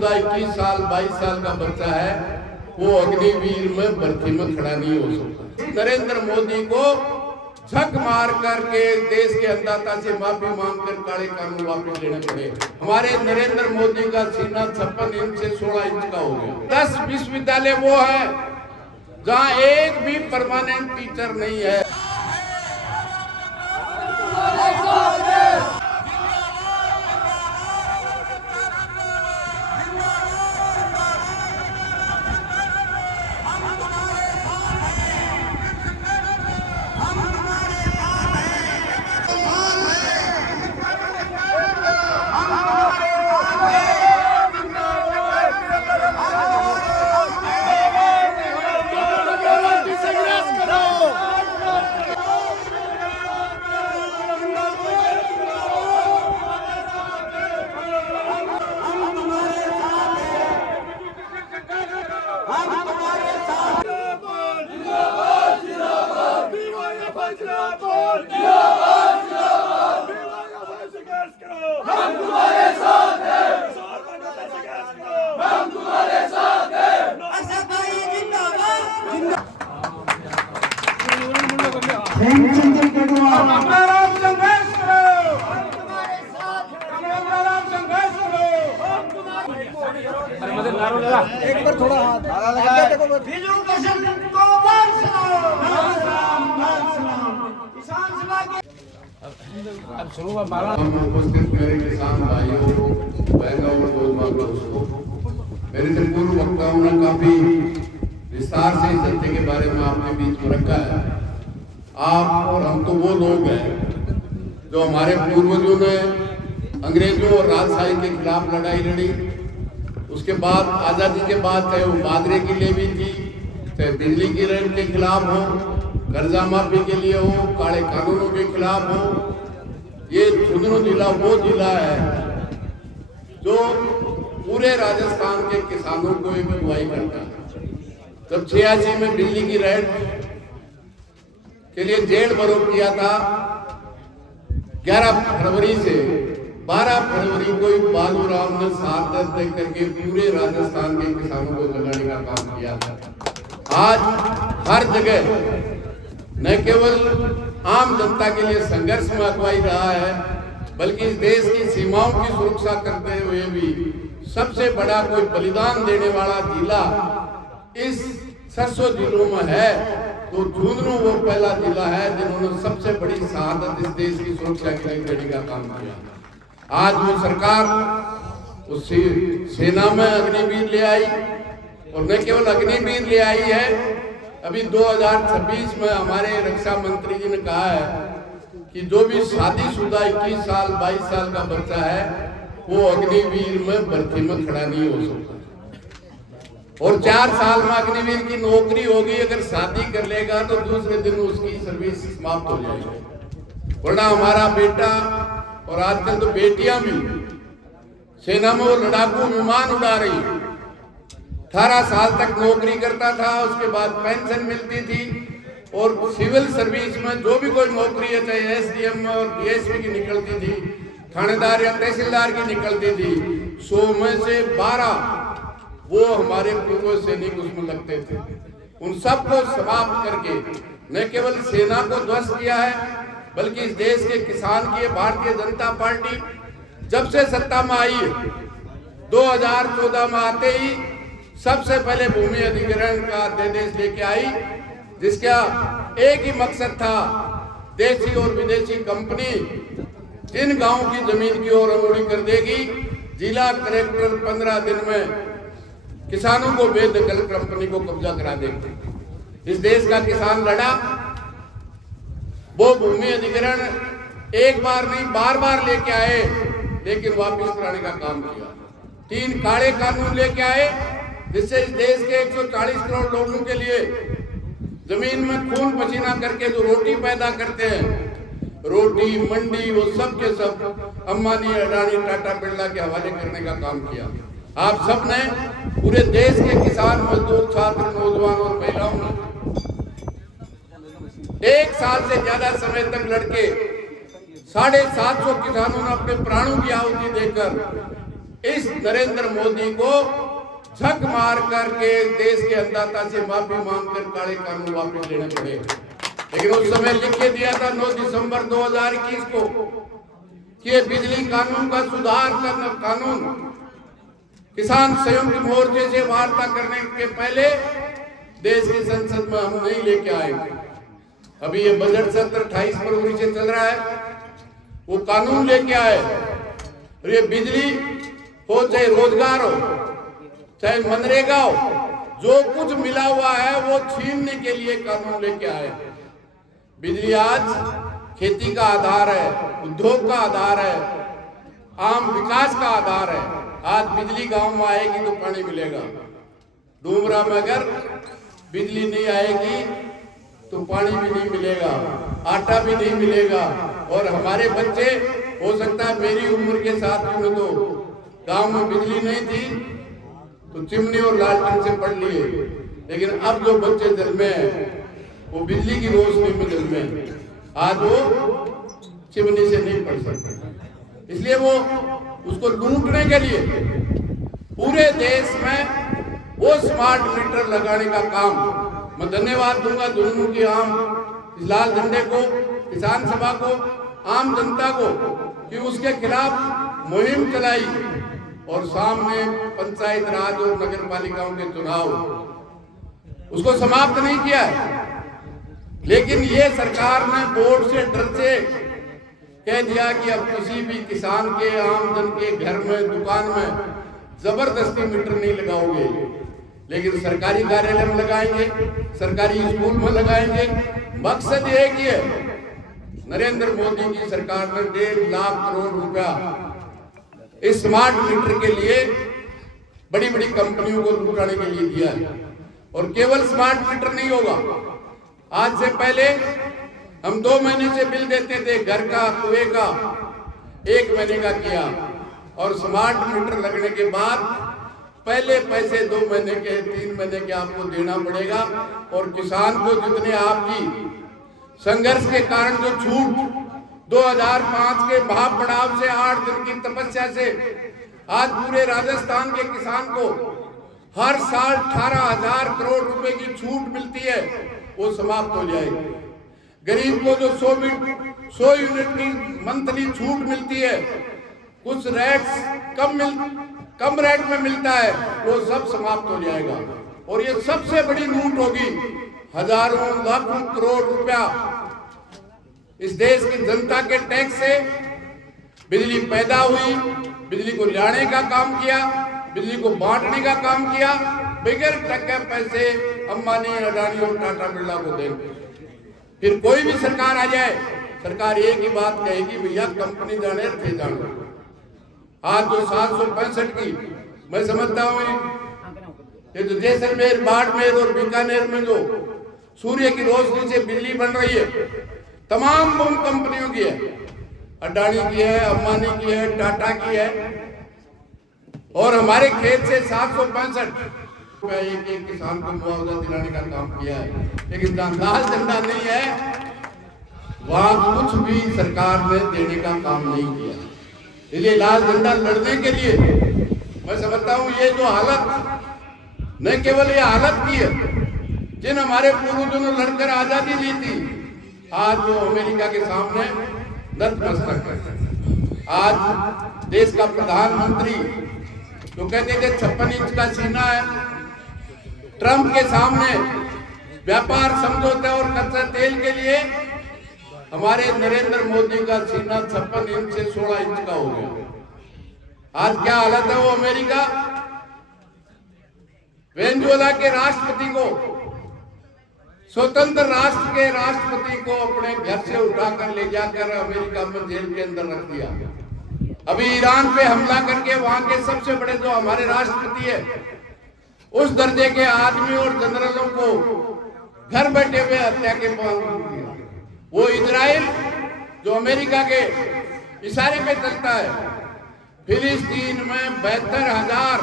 शादीशुदा 21 साल 22 साल का बच्चा है वो अग्निवीर में भर्ती में खड़ा नहीं हो सकता। नरेंद्र मोदी को झक मार करके देश के अन्नदाता से माफी मांगकर काले कानून वापस लेने पड़े। हमारे नरेंद्र मोदी का सीना 56 इंच से 16 इंच का हो गया। 10 विश्वविद्यालय वो है जहां एक भी परमानेंट टीचर नहीं है। एक बार थोड़ा हाथ उपस्थित मेरे किसान भाइयों बहनों और दोस्तों, मेरे से पूर्व वक्ताओं ने काफी विस्तार से इस सत्य के बारे में आपने बीच में रखा है। आप और हम तो वो लोग हैं जो हमारे पूर्वजों ने अंग्रेजों और राजशाही के खिलाफ लड़ाई लड़ी। उसके बाद आजादी के बाद चाहे वो बादरे की लेवी थी, चाहे बिजली की रेट के खिलाफ हो, कर्जा माफी के लिए हो, काले कानूनों के खिलाफ हो। ये झुंझुनू जिला वो जिला है जो पूरे राजस्थान के किसानों को एक अगुवाई करता है। जब 86 में बिजली की रेट के लिए जेल बरोब किया था, 11 फरवरी से 12 फरवरी को बालू राम ने साथ तय करके पूरे राजस्थान के किसानों को जगाने का काम किया था। आज हर जगह न केवल आम जनता के लिए संघर्ष में अगुवाई रहा है, बल्कि इस देश की सीमाओं की सुरक्षा करते हुए भी सबसे बड़ा कोई बलिदान देने वाला जिला इस 600 जिलों में है तो झुंझुनू वो पहला जिला है जिन्होंने सबसे बड़ी शहादत इस देश की सुरक्षा के लिए देने का काम किया। आज वो सरकार उस सेना में अग्निवीर ले आई और न केवल अग्निवीर ले आई है, अभी 2026 में हमारे रक्षा मंत्री जी ने कहा है कि जो भी शादीशुदा 21 साल 22 साल का बच्चा है वो अग्निवीर में भर्ती में खड़ा नहीं हो सकता। और 4 साल में अग्निवीर की नौकरी होगी, अगर शादी कर लेगा तो दूसरे दिन उसकी सर्विस समाप्त हो जाएगी। वरना हमारा बेटा और आजकल तो बेटियां भी सेना में वो लड़ाकू विमान उड़ा रही है। 18 साल तक नौकरी करता था, उसके बाद पेंशन मिलती थी और सिविल सर्विस में जो भी कोई नौकरी है, चाहे एसडीएम और डीएसपी की निकलती थी, थानेदार या तहसीलदार की निकलती थी, 100 में से 12 वो हमारे पूर्व सैनिक उसमें लगते थे। उन सबको समाप्त करके न केवल सेना को ध्वस्त किया है, बल्कि इस देश के किसान की भारतीय जनता पार्टी जब से सत्ता में आई 2014 में आते ही सबसे पहले भूमि अधिग्रहण का अध्यादेश लेके आई, जिसका एक ही मकसद था, देशी और विदेशी कंपनी जिन गांव की जमीन की ओर अंगुली कर देगी, जिला कलेक्टर 15 दिन में किसानों को बेदखल कंपनी को कब्जा करा देंगे। इस देश का किसान लड़ा, वो भूमि अधिग्रहण एक बार नहीं बार बार लेके आए, लेकिन वापस कराने का काम किया। 3 काले कानून लेके आए, जिससे इस देश के 140 करोड़ लोगों के लिए जमीन में खून पसीना करके जो रोटी पैदा करते हैं, रोटी मंडी वो सब के सब अंबानी, अडानी, टाटा, बिरला के हवाले करने का काम किया। आप सब ने, पूरे देश के किसान, मजदूर, छात्र, नौजवान और महिलाओं ने 1 साल से ज्यादा समय तक लड़के 750 किसानों ने अपने प्राणों की आहुति देकर इस नरेंद्र मोदी को झक मार करके देश के अन्नदाता से माफी मांगकर काले कानून वापस लेने पड़े। लेकिन उस समय लिख के दिया था 9 दिसंबर 2021 को कि बिजली कानून का सुधार करना कानून किसान संयुक्त मोर्चे से वार्ता करने के पहले देश की संसद में हम नहीं लेके आएंगे। अभी ये बजट सत्र 28 फरवरी से चल रहा है, वो कानून लेके आए। और ये बिजली हो चाहे रोजगार हो चाहे मनरेगा हो, जो कुछ मिला हुआ है वो छीनने के लिए कानून लेके आए। बिजली आज खेती का आधार है, उद्योग का आधार है, आम विकास का आधार है। आज बिजली गांव में आएगी तो पानी मिलेगा। डूमरा में अगर बिजली नहीं आएगी तो पानी भी नहीं मिलेगा, आटा भी नहीं मिलेगा। और हमारे बच्चे, हो सकता है मेरी उम्र के साथ में तो गांव में बिजली नहीं थी तो चिमनी और लालटेन से पढ़ लिए, लेकिन अब जो बच्चे जन्मे हैं वो बिजली की रोशनी में जन्मे। आज वो चिमनी से नहीं पढ़ सकते, इसलिए वो उसको लूटने के लिए पूरे देश में वो स्मार्ट मीटर लगाने का काम। मैं धन्यवाद दूंगा दोनों की आम लाल झंडे को, किसान सभा को, आम जनता को कि उसके खिलाफ मुहिम चलाई और सामने पंचायत राज और नगर पालिकाओं के चुनाव उसको समाप्त नहीं किया है। लेकिन ये सरकार ने बोर्ड से डर से कह दिया कि अब किसी भी किसान के, आम जन के घर में, दुकान में जबरदस्ती मीटर नहीं लगाओगे, लेकिन सरकारी कार्यालय में लगाएंगे, सरकारी स्कूल में लगाएंगे। मकसद एक ही है, नरेंद्र मोदी की सरकार ने 1.5 लाख करोड़ रुपया इस स्मार्ट मीटर के लिए बड़ी बड़ी कंपनियों को लुटाने के लिए दिया है। और केवल स्मार्ट मीटर नहीं होगा, आज से पहले हम 2 महीने से बिल देते थे, घर का, कुएं का 1 महीने का किया। और स्मार्ट मीटर लगने के बाद पहले पैसे 2 महीने के, 3 महीने के आपको देना पड़ेगा। और किसान को जितने आपकी संघर्ष के कारण जो छूट 2005 के महापड़ाव से 8 दिन की तपस्या से आज पूरे राजस्थान के किसान को हर साल 18,000 करोड़ रुपए की छूट मिलती है, वो समाप्त हो जाएगी। गरीब को जो 100 यूनिट की मंथली छूट मिलती है, कुछ रेट्स कम रेट में मिलता है, वो सब समाप्त हो जाएगा। और ये सबसे बड़ी लूट होगी, हजारों लाखों करोड़ रुपया इस देश की जनता के टैक्स से बिजली पैदा हुई, बिजली को लाने का काम किया, बिजली को बांटने का काम किया, बगैर टक्के पैसे अंबानी, अडानी और टाटा बिरला को देंगे। फिर कोई भी सरकार आ जाए, सरकार एक ही बात कहेगी, भैया कंपनी जाने थे जानो। आज जो 765 की मैं समझता हूँ ये जो जैसलमेर, बाड़मेर और बीकानेर में जो सूर्य की रोशनी से बिजली बन रही है, तमाम बम कंपनियों की है, अडानी की है, अंबानी की है, टाटा की है। और हमारे खेत से 765 एक किसान को मुआवजा दिलाने का काम किया है। लेकिन जहाँ लाल झंडा नहीं है वहां कुछ भी सरकार ने देने का काम नहीं किया। इसलिए लाल झंडा लड़ने के लिए मैं समझता हूँ ये जो हालत, न केवल ये हालत की है, जिन हमारे पूर्वजों ने लड़कर आजादी दी थी, आज वो अमेरिका के सामने नतमस्तक है। आज देश का प्रधानमंत्री जो कहते थे 56 इंच का सीना है, ट्रंप के सामने व्यापार समझौते और कच्चे तेल के लिए हमारे नरेंद्र मोदी का सीना 56 इंच से 16 इंच का हो गया। आज क्या हालत है वो अमेरिका, वेनेजुएला के राष्ट्रपति को, स्वतंत्र राष्ट्र के राष्ट्रपति को अपने घर से उठाकर ले जाकर अमेरिका में जेल के अंदर रख दिया। अभी ईरान पे हमला करके वहां के सबसे बड़े जो हमारे राष्ट्रपति है, उस दर्जे के आदमी और जनरलों को घर बैठे हुए हत्या के दिया। वो इजराइल जो अमेरिका के इशारे पे चलता है, फिलिस्तीन में 72,000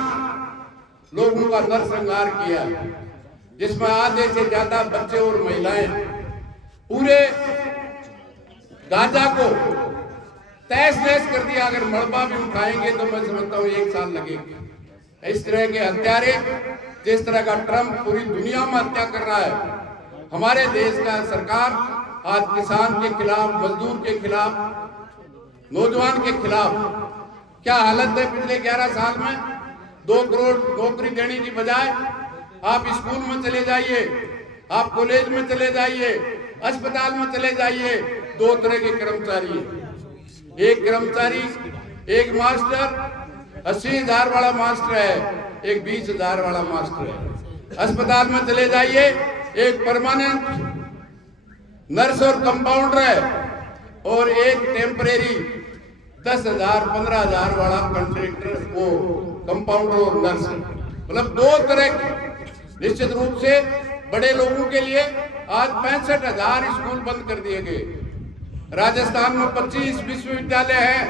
लोगों का नरसंहार किया, जिसमें आधे से ज्यादा बच्चे और महिलाएं। पूरे गाजा को तहस नहस कर दिया। अगर मलबा भी उठाएंगे तो मैं समझता हूँ 1 साल लगेगा। इस तरह के हत्यारे, जिस तरह का ट्रंप पूरी दुनिया में हत्या कर रहा है, हमारे देश का सरकार आज किसान के खिलाफ, मजदूर के खिलाफ, नौजवान के खिलाफ क्या हालत है। पिछले 11 साल में 2 करोड़ नौकरी देने की बजाय आप स्कूल में चले जाइए, आप कॉलेज में चले जाइए, अस्पताल में चले जाइए, 2 तरह के कर्मचारी हैं। एक कर्मचारी, एक मास्टर 80,000 वाला मास्टर है, एक 20,000 वाला मास्टर है। अस्पताल में चले जाइए, एक परमानेंट नर्स और कंपाउंडर है और एक टेम्परेरी 10,000 15,000 वाला कॉन्ट्रैक्टर, वो कंपाउंडर और नर्स है। मतलब 2 तरह के। निश्चित रूप से बड़े लोगों के लिए आज 65,000 स्कूल बंद कर दिए गए। राजस्थान में 25 विश्वविद्यालय हैं,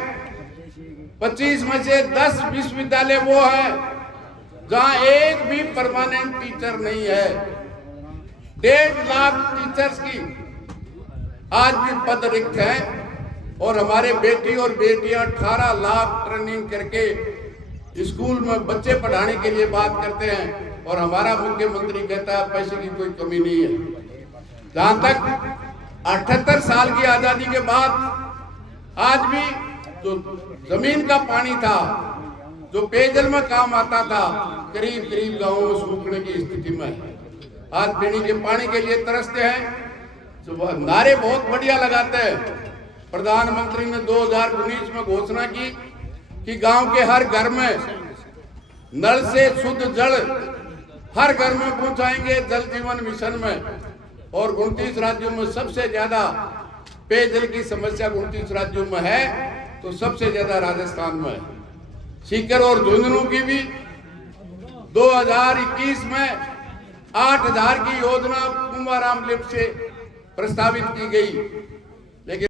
25 में से 10 विश्वविद्यालय वो है जहां एक भी परमानेंट टीचर नहीं है। 1.5 लाख टीचर्स की आज भी पद रिक्त हैं और हमारे बेटी और बेटियां 18 लाख ट्रेनिंग करके स्कूल में बच्चे पढ़ाने के लिए बात करते हैं और हमारा मुख्यमंत्री कहता है पैसे की कोई कमी नहीं है। जहां तक 78 साल की आजादी के बाद आज भी जो जमीन का पानी था, जो पेयजल में काम आता था, करीब करीब गांवों में सूखने की स्थिति में है। आज पीने के पानी के लिए तरसते हैं। तो नारे बहुत बढ़िया लगाते हैं। प्रधानमंत्री ने 2019 में घोषणा की कि गांव के हर घर में नल से शुद्ध जल हर घर में पहुंचाएंगे, जल जीवन मिशन में। और 29 राज्यों में सबसे ज्यादा पेयजल की समस्या 29 राज्यों में है, तो सबसे ज्यादा राजस्थान में है। सीकर और झुंझुनू की भी 2021 में 8,000 की योजना कुंभाराम लिफ्ट से प्रस्तावित की गई।